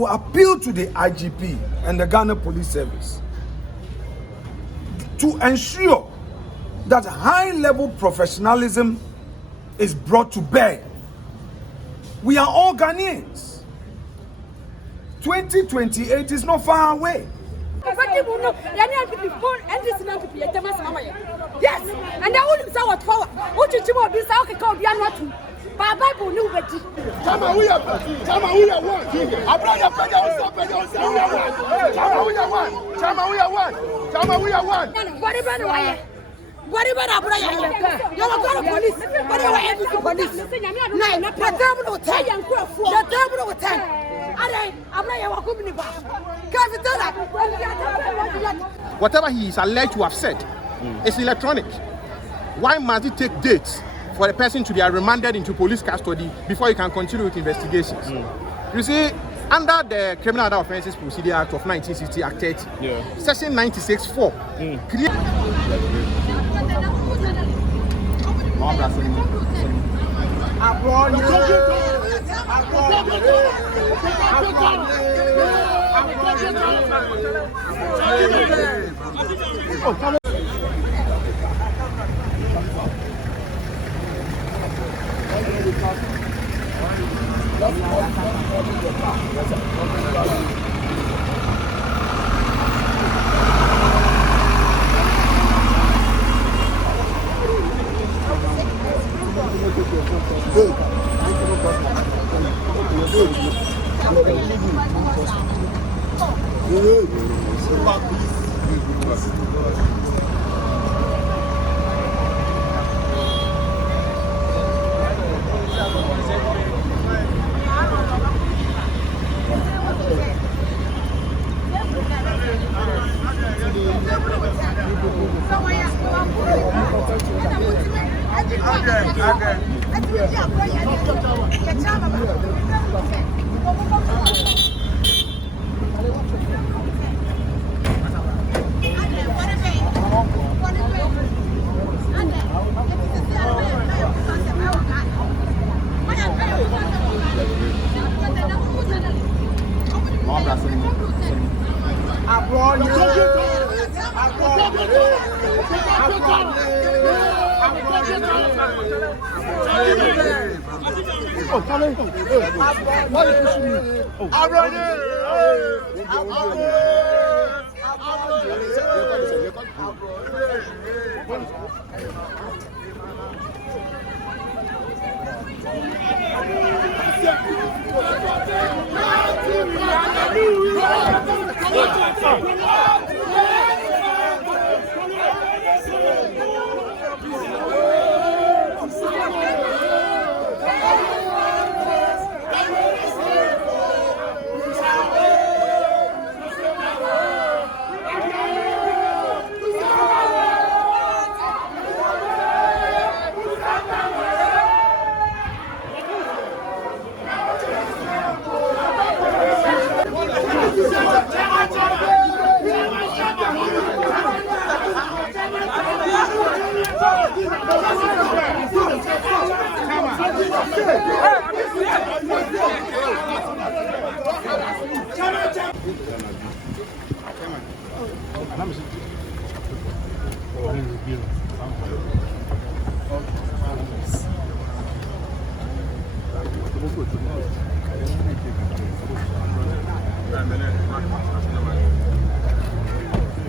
will appeal to the IGP and the Ghana Police Service to ensure that high-level professionalism is brought to bear. We are all Ghanaians. 2028 is not far away. Yes, and I wouldn't say what for. What you want to say? Come be another. Bible new beti. Chama we are one. Abronye Chama we are one. What about why? What about Abronye? You are going to police. What are you police? No, the devil will tell you. The devil will tell. Whatever he is alleged to have said is electronic. Why must it take dates for the person to be remanded into police custody before he can continue with investigations? You see, under the Criminal Other Offences Procedure Act of 1960, Act 30, Section 96(4),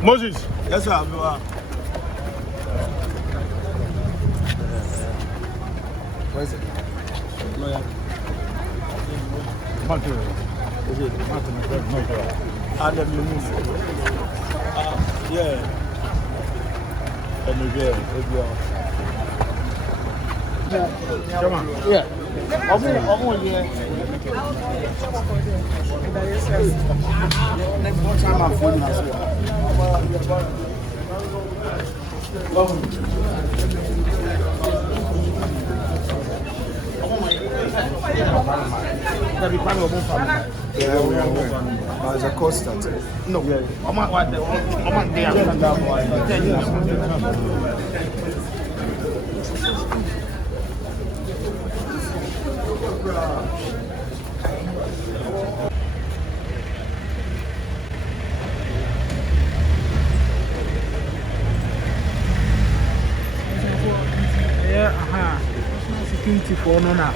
Moses. Yes, sir. Where is it? Lawyer. Martin. Is it Martin? Adam Lemus. Yeah. And again, Come on. yeah. As a constant. No. I'm there. for no na.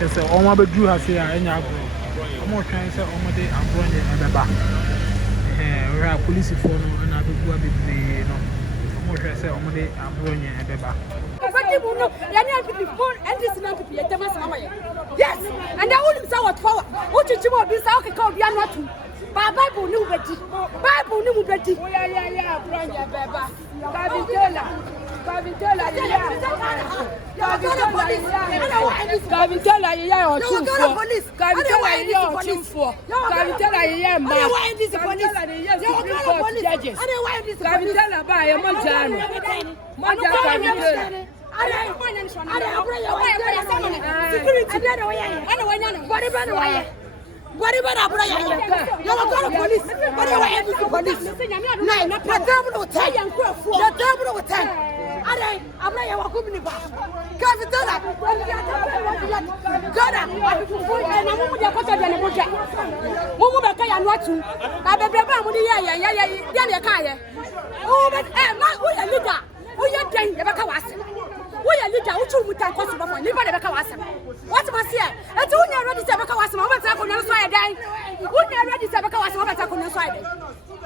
Yes, on ma be do ha say anya agro. Omo twan say omo de Abronye ebeba. We have police for no na be bua be no. Omo twan say omo de Abronye ebeba. Yes, and I wouldn't say what for. What you want to be so called Bianatu. Bible knew Betty. Bible knew Betty. Yeah, Abronye Beba. Kavitela, what about Abronye? You are going to police. What are you police? No, not the devil will tell you. The devil will tell you. Abronye wa kumni ba. Kavitala. God, and I'm going to put it in the book. Mumu be kaya nwatu. Ba bebreba mu ya kaya. Oh, but who your leader? Who your den e beka wase. Who your leader? Who chu mutan kosu ba for liba de beka wase. What must here? And who you ready to beka wase? Mo beta ko no so ya dan. Who you ready to beka wase? Mo beta ko no so ya dan.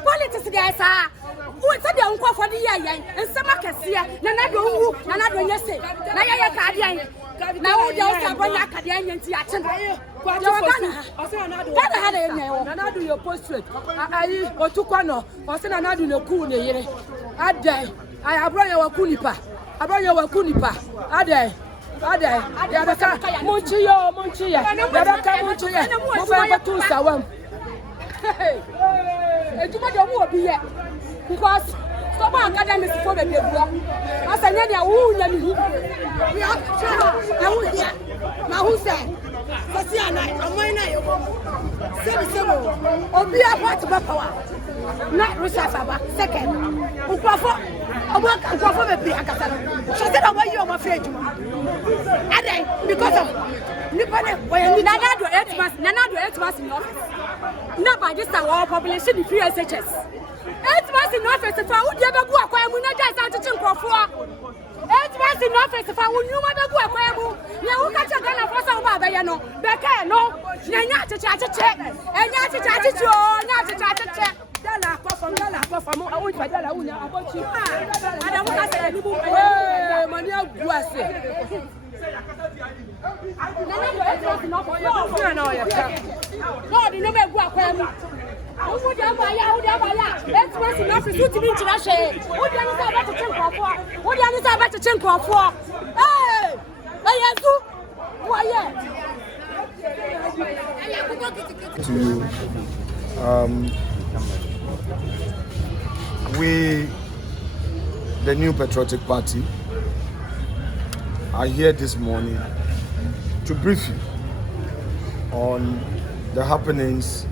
Politics guys are who said the uncle for the year and some casia, Nanado, Nanado, yes, Naya Cadian. Now you also bring a Cadian and Tiatan. What had a Nanado your portrait? I or Tuquano, or Senanado no cool. I day. I have run your Kunipa. I brought your Kunipa. I day. Yabaka, Monchio, Yabaka, Monchia, two Sawam. And you might be here because some academics for the baby. I said, Nadia, we are here. Now, who said? Sasiana, I'm my name. Obi a part of power. Not Rusafaba. Second, Ukwafo, a work and Kwafo be a Casano. She said, why you are afraid to me? Because of Nippon, when you Nanado 8 months in office. Not by this time, our population is 3 SHS. 8 months in office, if I would ever go acquire Munaja to Chinko for 8 months in office, if I would know what I go acquire, you will catch a gun for some Babayano, Becca, no, not to chat a check, and not to chat it, not to chat a check. Dala, from I won't buy Dala, about you. I don't want to say anything. Mania Guase. No, the number of work. Who would you buy? Let's was enough to do to Russia. What do you know about the Chinko for? What do you know about the Chinko for? Hey, I do. Why, we, the New Patriotic Party, are here this morning to brief you on the happenings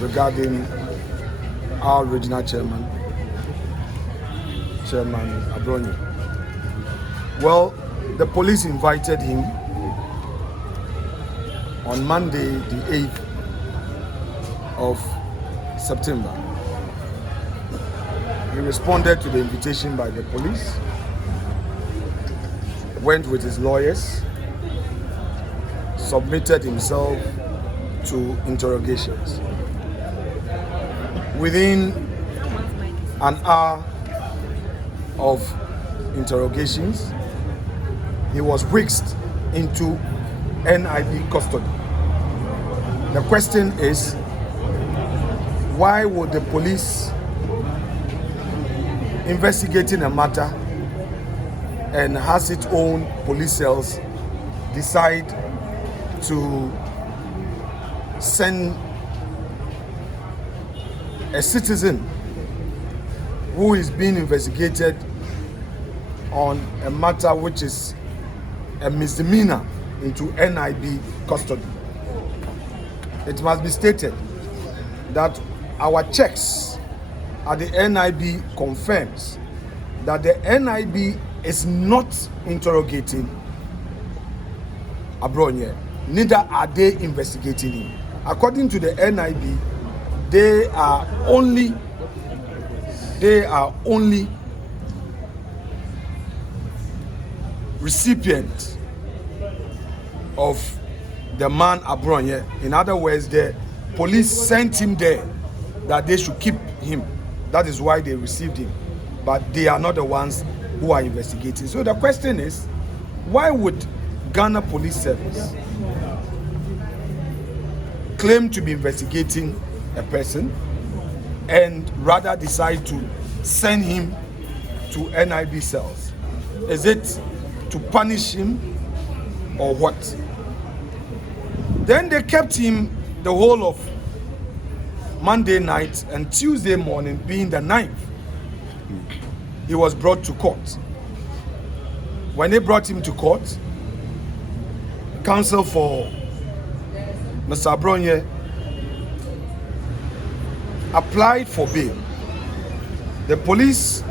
regarding our regional chairman Abronye. Well, the police invited him on Monday, the 8th of September. He responded to the invitation by the police, went with his lawyers, submitted himself to interrogations. Within an hour of interrogations, he was whisked into NIB custody. The question is, why would the police investigating a matter and has its own police cells decide to send a citizen who is being investigated on a matter which is a misdemeanor into NIB custody? It must be stated that our checks at the NIB confirms that the NIB is not interrogating Abronye, neither are they investigating him. According to the NIB, they are only recipients of the man Abronye. In other words, the police sent him there that they should keep him. That is why they received him. But they are not the ones who are investigating. So the question is, why would Ghana Police Service claim to be investigating a person and rather decide to send him to NIB cells? Is it to punish him or what? Then they kept him the whole of Monday night and Tuesday morning, being the 9th. He was brought to court. When they brought him to court, counsel for Mr. Abronye applied for bail. The police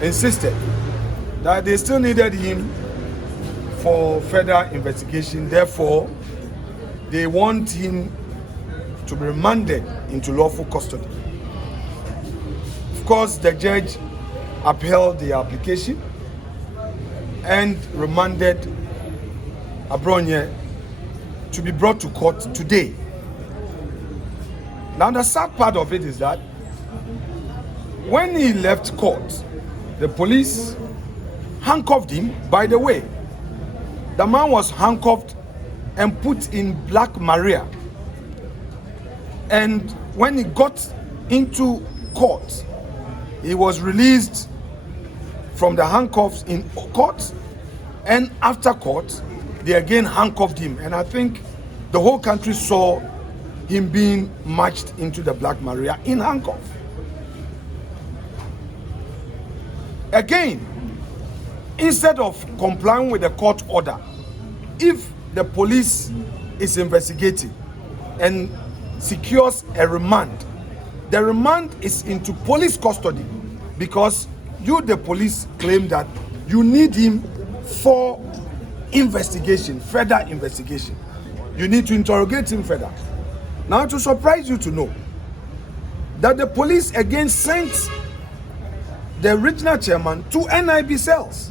insisted that they still needed him for further investigation. Therefore, they want him to be remanded into lawful custody. Of course, the judge upheld the application and remanded Abronye to be brought to court today. Now, the sad part of it is that when he left court, the police handcuffed him. By the way, the man was handcuffed and put in Black Maria. And when he got into court, he was released from the handcuffs in court, and after court, they again handcuffed him. And I think the whole country saw him being marched into the Black Maria in handcuffs. Again, instead of complying with the court order, if the police is investigating and secures a remand, the remand is into police custody, because you, the police, claim that you need him for investigation, further investigation. You need to interrogate him further. Now, to surprise you to know that the police again sent the original chairman to NIB cells.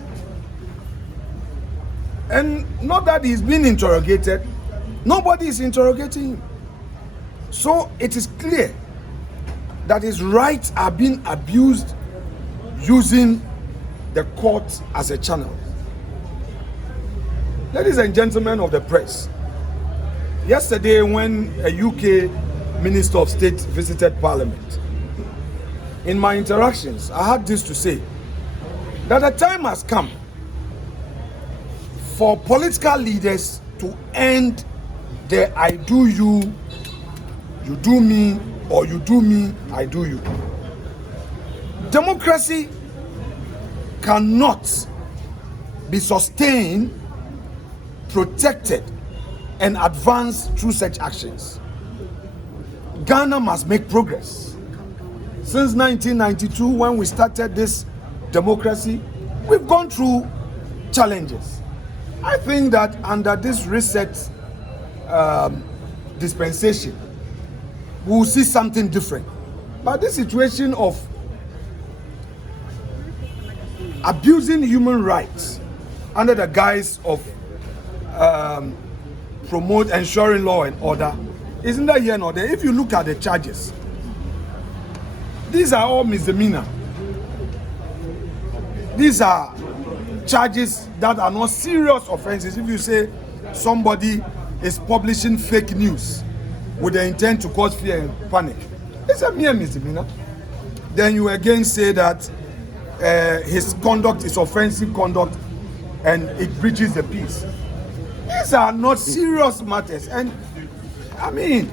And not that he's being interrogated, nobody is interrogating him. So it is clear that his rights are being abused using the court as a channel. Ladies and gentlemen of the press, yesterday when a UK Minister of State visited Parliament, in my interactions, I had this to say, that the time has come for political leaders to end the I do you, you do me, or you do me, I do you. Democracy cannot be sustained, protected, and advanced through such actions. Ghana must make progress. Since 1992, when we started this democracy, we've gone through challenges. I think that under this reset dispensation, we will see something different. But this situation of abusing human rights under the guise of ensuring law and order isn't that here nor there. If you look at the charges, these are all misdemeanor. These are charges that are not serious offenses. If you say somebody is publishing fake news with the intent to cause fear and panic, it's a mere misdemeanor. Then you again say that his conduct is offensive conduct and it breaches the peace. These are not serious matters, and I mean,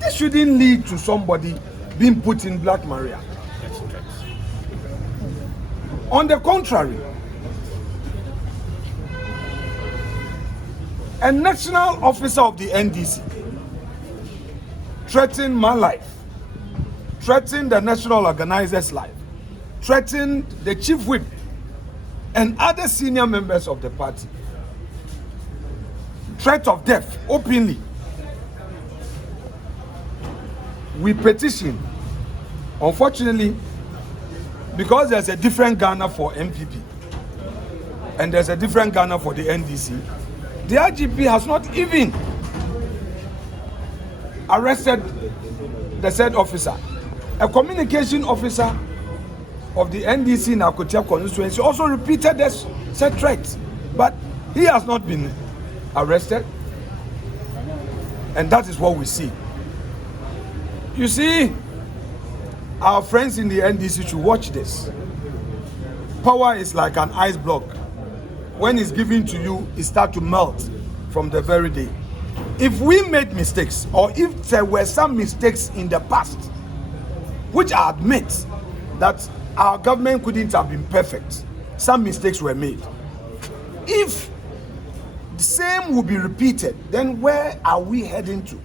this shouldn't lead to somebody being put in Black Maria. On the contrary, a national officer of the NDC threatened my life, threatened the national organizer's life, threatened the chief whip and other senior members of the party. Threat of death openly. We petition. Unfortunately, because there's a different Ghana for MPP and there's a different Ghana for the NDC, The IGP has not even arrested the said officer. A communication officer of the NDC in Akotia constituency also repeated this said threat, but he has not been arrested, and that is what we see. You see, our friends in the NDC should watch this. Power is like an ice block. When it's given to you, it starts to melt from the very day. If we made mistakes, or if there were some mistakes in the past, which I admit that our government couldn't have been perfect, some mistakes were made. If the same will be repeated, then where are we heading to?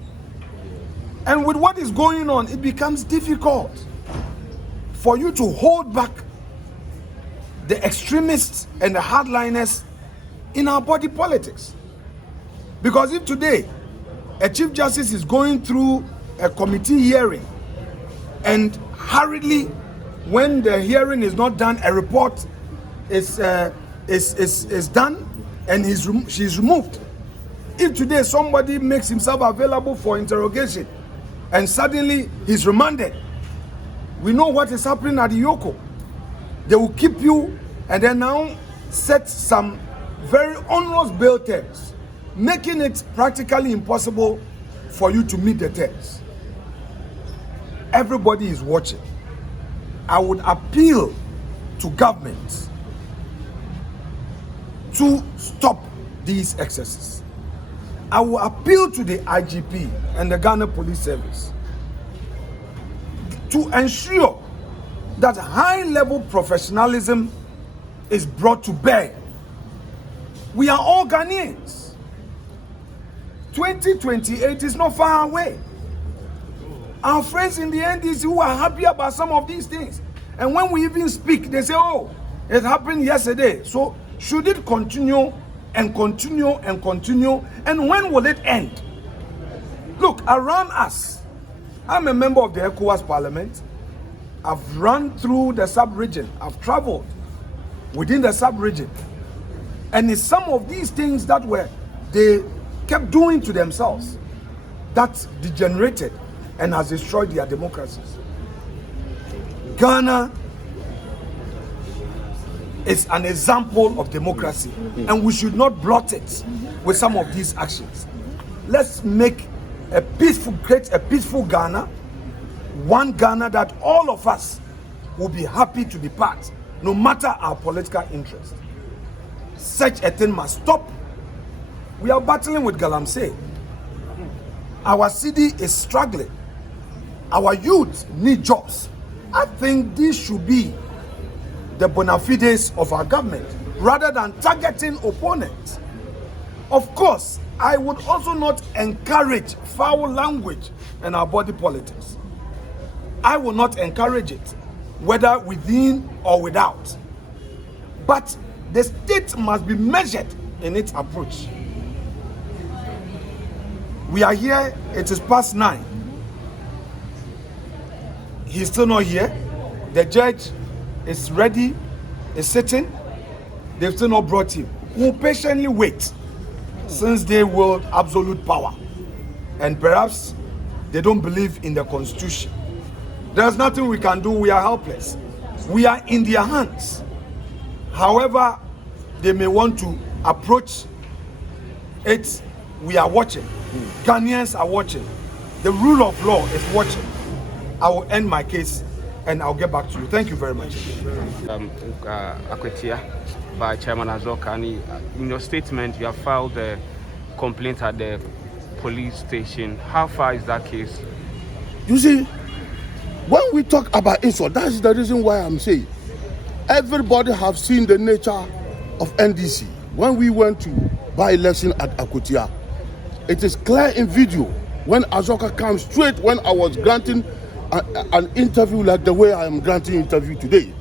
And with what is going on, it becomes difficult for you to hold back the extremists and the hardliners in our body politics. Because if today a chief justice is going through a committee hearing, and hurriedly, when the hearing is not done, a report is done and she's removed. If today somebody makes himself available for interrogation and suddenly he's remanded, we know what is happening at the Yoko. They will keep you and then now set some very onerous bail terms, making it practically impossible for you to meet the terms. Everybody is watching. I would appeal to governments to stop these excesses. I will appeal to the IGP and the Ghana Police Service to ensure that high-level professionalism is brought to bear. We are all Ghanaians. 2028 is not far away. Our friends in the NDC who are happy about some of these things, and when we even speak, they say, oh, it happened yesterday. So should it continue and continue and continue? And when will it end? Look, around us, I'm a member of the ECOWAS Parliament. I've run through the sub-region. I've traveled within the sub-region. And it's some of these things that they kept doing to themselves that degenerated and has destroyed their democracies. Ghana is an example of democracy, and we should not blot it with some of these actions. Let's make create a peaceful Ghana, one Ghana that all of us will be happy to be part, no matter our political interest. Such a thing must stop. We are battling with Galamsey. Our city is struggling. Our youth need jobs. I think this should be the bona fides of our government, rather than targeting opponents. Of course, I would also not encourage foul language in our body politics. I will not encourage it, whether within or without. But the state must be measured in its approach. We are here, it is past 9. He's still not here. The judge is ready, is sitting. They've still not brought him. We'll patiently wait, since they wield absolute power. And perhaps they don't believe in the Constitution. There's nothing we can do. We are helpless. We are in their hands. However they may want to approach it, we are watching. Ghanaians are watching. The rule of law is watching. I will end my case and I'll get back to you. Thank you very much. Akwetia by Chairman Azokani. In your statement, you have filed a complaint at the police station. How far is that case? You see, when we talk about insult, that's the reason why I'm saying everybody have seen the nature of NDC. When we went to by-election at Akwetia, it is clear in video when Azoka comes straight when I was granting an interview like the way I am granting interview today.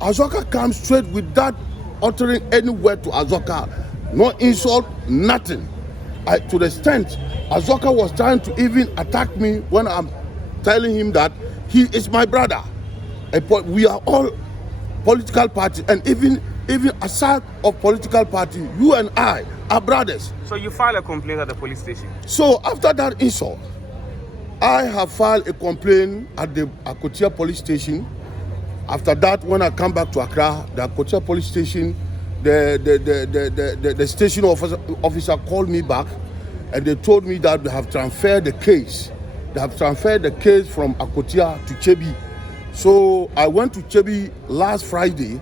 Azoka comes straight without uttering any word to Azoka, no insult, nothing. To the extent Azoka was trying to even attack me when I'm telling him that he is my brother. We are all political parties, and even even aside of political party, you and I are brothers. So you filed a complaint at the police station? So after that insult, I have filed a complaint at the Akotia police station. After that, when I come back to Accra, the Akotia police station, the station officer called me back, and they told me that they have transferred the case. They have transferred the case from Akotia to Chebi. So I went to Chebi last Friday.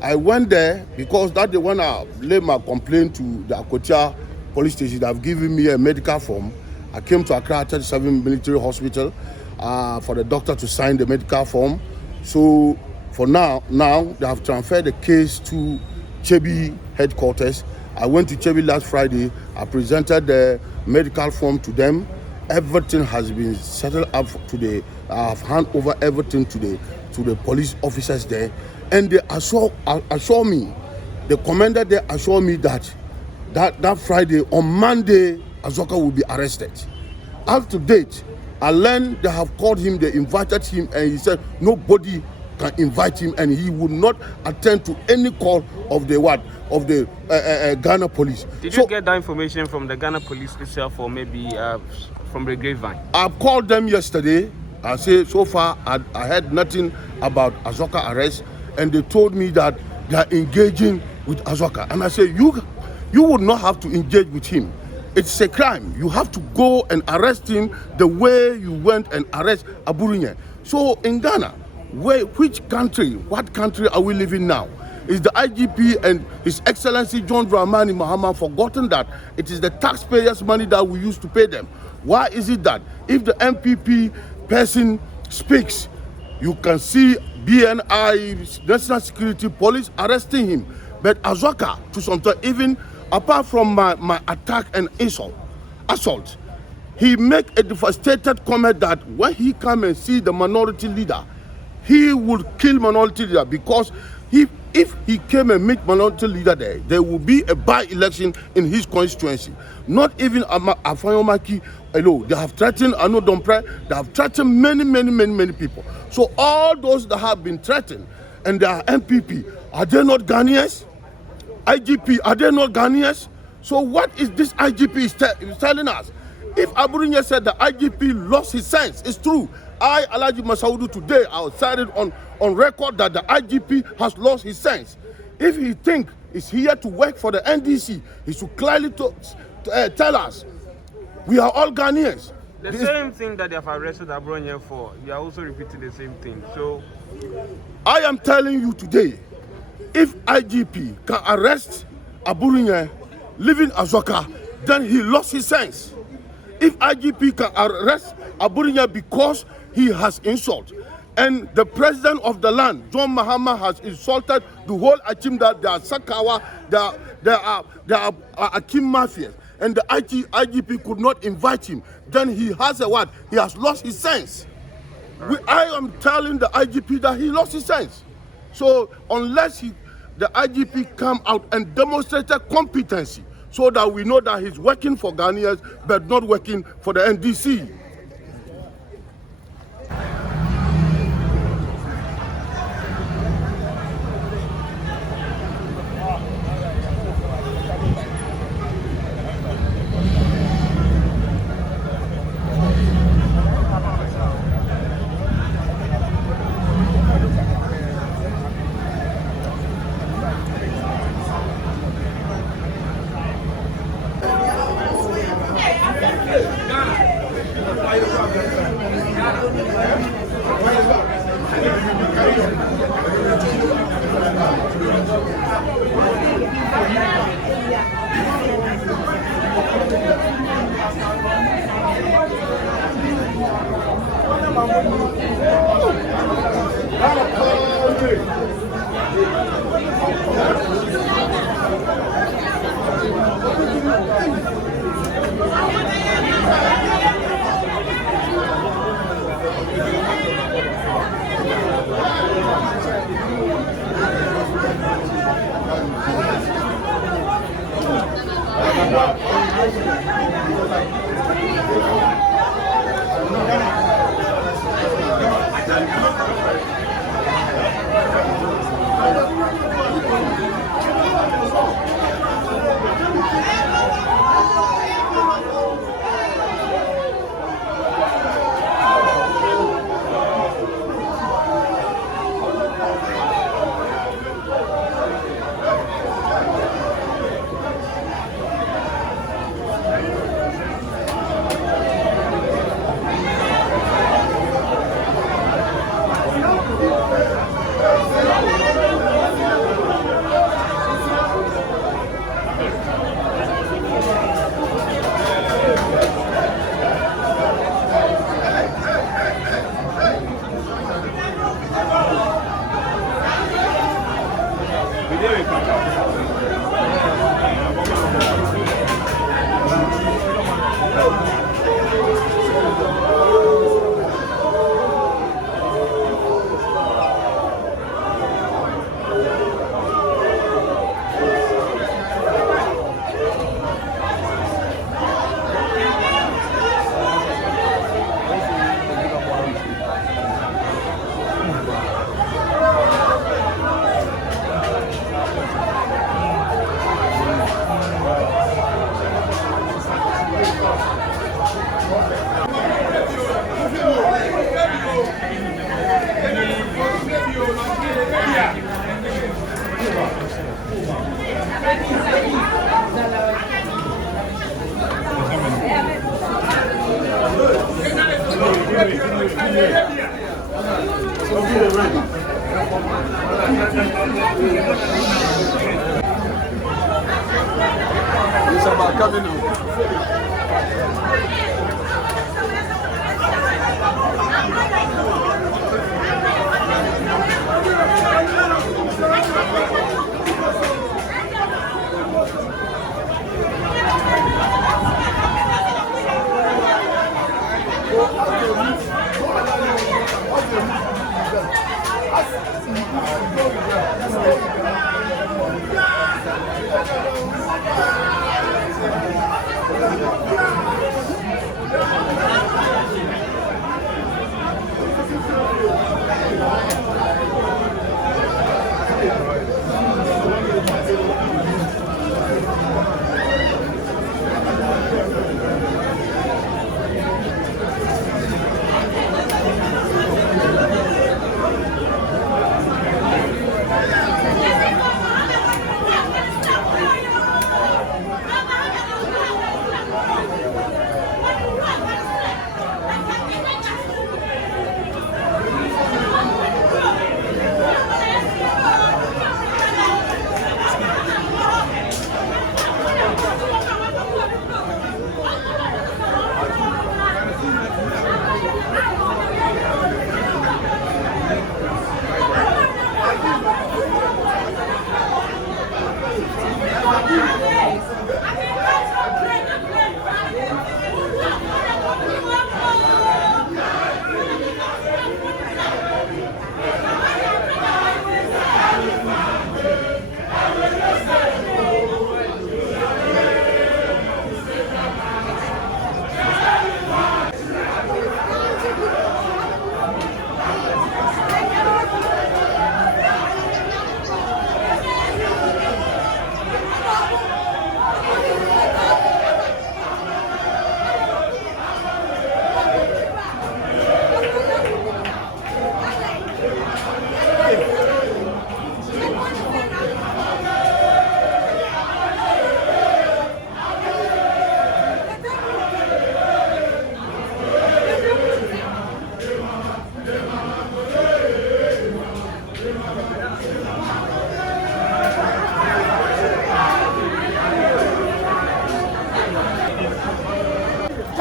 I went there because that day when I laid my complaint to the Akotia police station, they have given me a medical form. I came to Accra 37 Military Hospital for the doctor to sign the medical form. So for now they have transferred the case to Chebi headquarters. I went to Chebi last Friday. I presented the medical form to them. Everything has been settled up today. I have handed over everything to the police officers there, and they assure me, the commander there assured me that Friday, on Monday, Azoka will be arrested. Up to date, I learned they have called him, they invited him, and he said nobody can invite him, and he would not attend to any call of the Ghana police. Did you get that information from the Ghana police itself, or maybe from the grapevine? I called them yesterday. I say so far I heard nothing about Azoka arrest, and they told me that they are engaging with Azoka. And I say you would not have to engage with him. It's a crime. You have to go and arrest him the way you went and arrest Abronye. So in Ghana, what country are we living now? Is the IGP and His Excellency John Dramani Mahama forgotten that it is the taxpayers' money that we use to pay them? Why is it that if the MPP person speaks, you can see BNI, National Security Police arresting him? But Azoka, to some time, even apart from my attack and assault, he make a devastated comment that when he come and see the minority leader, he would kill minority leader, because if he came and meet minority leader there will be a by-election in his constituency. Not even Afenyo Markin alone. They have threatened Ano Dompre, they have threatened many people. So all those that have been threatened, and they are MPP, are they not Ghanaians? IGP, are they not Ghanaians? So what is this IGP is telling us? If Abronye said the IGP lost his sense, it's true. Alhaji Masaudu today, I said it on record that the IGP has lost his sense. If he think he's here to work for the NDC, he should clearly tell us, we are all Ghanaians. The same thing that they have arrested Abronye for, they are also repeating the same thing. So I am telling you today, if IGP can arrest Abronye leaving Azoka, then he lost his sense. If IGP can arrest Abronye because he has insulted, and the president of the land, John Mahama, has insulted the whole Akim, that they are Sakawa, they are Akim mafias, and the IGP could not invite him, then he has a what? He has lost his sense. I am telling the IGP that he lost his sense. So unless the IGP come out and demonstrate competency, so that we know that he's working for Ghanaians but not working for the NDC.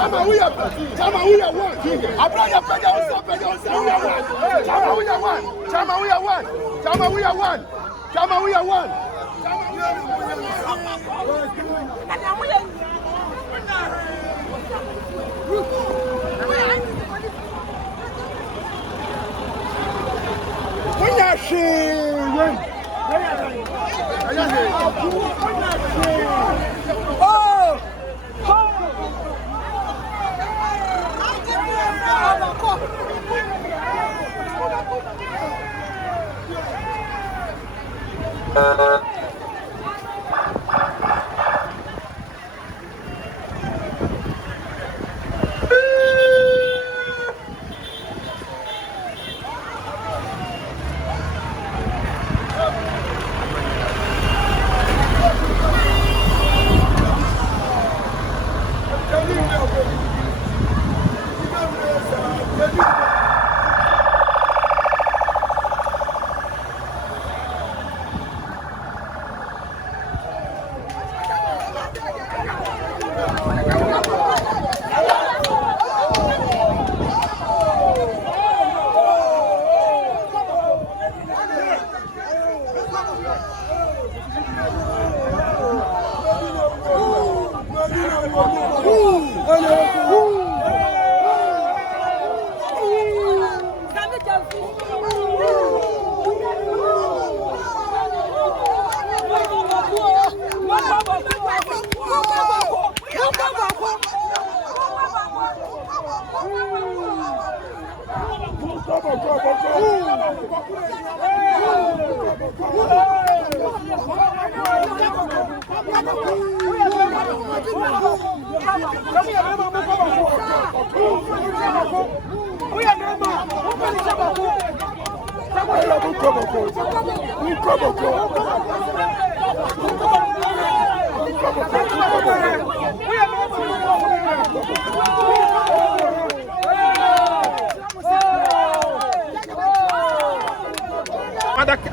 Chama, we are one. Abronye, Chama, we are one. Chama, we are one. Chama, we are one. Chama, we are one.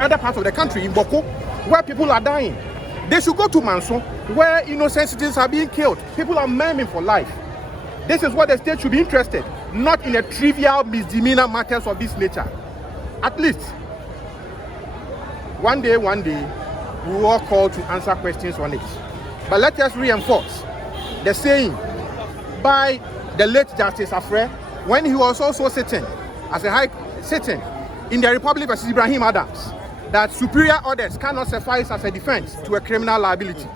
Other parts of the country, in Boko, where people are dying. They should go to Manson, where innocent citizens are being killed. People are maiming for life. This is what the state should be interested, not in a trivial misdemeanor matters of this nature. At least, one day, we will all call to answer questions on it. But let us reinforce the saying by the late Justice Afre, when he was also sitting as a sitting in the Republic versus Ibrahim Adams, that superior orders cannot suffice as a defense to a criminal liability.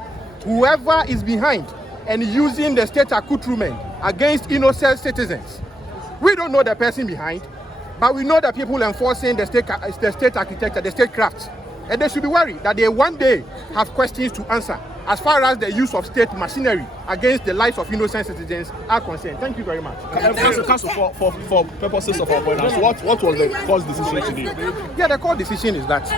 Whoever is behind and using the state accoutrement against innocent citizens, we don't know the person behind, but we know the people enforcing the state architecture, the state craft. And they should be worried that they one day have questions to answer as far as the use of state machinery against the lives of innocent citizens are concerned. Thank you very much. Counsel, for purposes of avoidance, what was the court's decision today? Yeah, the court decision is that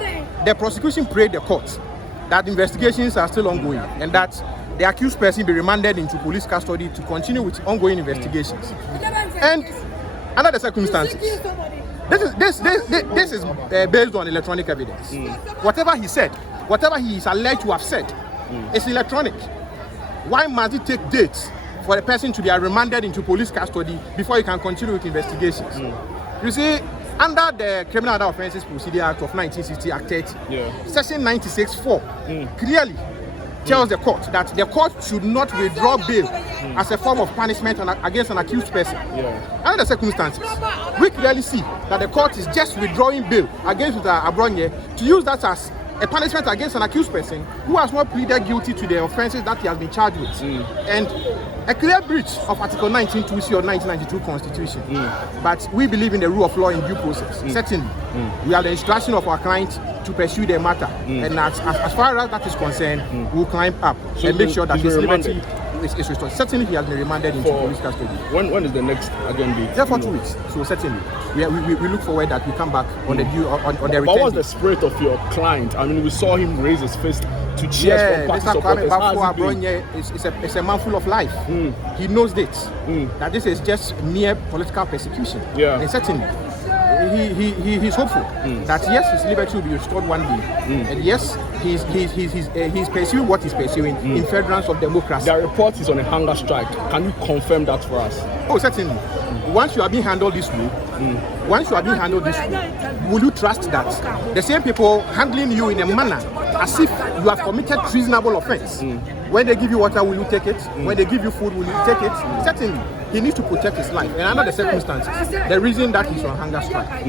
the prosecution prayed the court that investigations are still ongoing and that the accused person be remanded into police custody to continue with ongoing investigations. And under the circumstances, this is based on electronic evidence. Whatever he said, whatever he is alleged to have said, is electronic. Why must it take dates for a person to be remanded into police custody before he can continue with investigations? You see, under the Criminal Other Offences Procedure Act of 1960, Act 30, Section 96(4) clearly tells the court that the court should not withdraw bail as a form of punishment against an accused person. Under the circumstances, we clearly see that the court is just withdrawing bail against Abronye to use that as a punishment against an accused person who has not pleaded guilty to the offences that he has been charged with. And a clear breach of Article 19(2)(c) of 1992 Constitution. But we believe in the rule of law in due process. Certainly, we have the instruction of our client to pursue the matter. And as far as that is concerned, we'll climb up and make sure that his liberty is restored. Certainly, he has been remanded into police custody. When is the next again date? Yeah, for 2 weeks. So certainly, we look forward that we come back on the due on the return. What was the spirit of your client? I mean, we saw him raise his fist to cheers from party supporters. Abronye is a man full of life. He knows this, that this is just mere political persecution. And certainly, he's hopeful that yes, his liberty will be restored one day, and yes, he's pursuing what he's pursuing in furtherance of democracy. The report is on a hunger strike. Can you confirm that for us? Oh, certainly. Once you are being handled this way, will you trust that the same people handling you in a manner as if you have committed treasonable offense? When they give you water, will you take it? When they give you food, will you take it? Certainly, he needs to protect his life. And under the circumstances, the reason that he's on hunger strike.